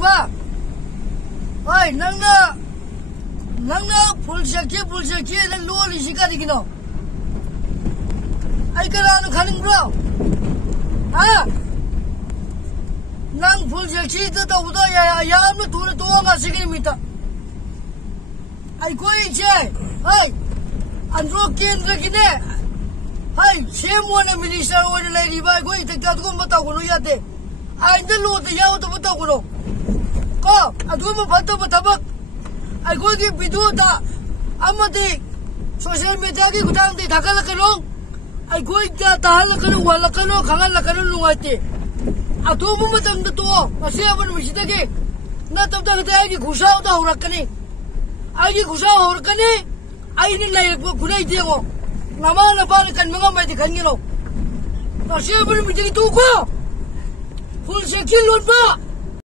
ba ai nangna full shaki na lo li shika dikino ai kara no khaning bro ha nang full shaki ta uda ya amna thura to nga sigini mita ai koi che ai andro kendra kine hai same one minister one lady ba koi ta ka ko mata ko no yate ai de lo de ya to mata ko no ko adu ma phato batabak ai koi ki video ta amadi social media ki gudang de dhakal kalo ai koi ta tahal kalo wala kalo khangal kalo lungate adu ma matam de to ase aban misida ke na tab ta ai ki ghusa ta horakani ai ki ghusa horakani ai ni lai ko khulai diego nama na par kan mga mai dikhan ngilo ase aban misida ki tu ko full shaki lon ba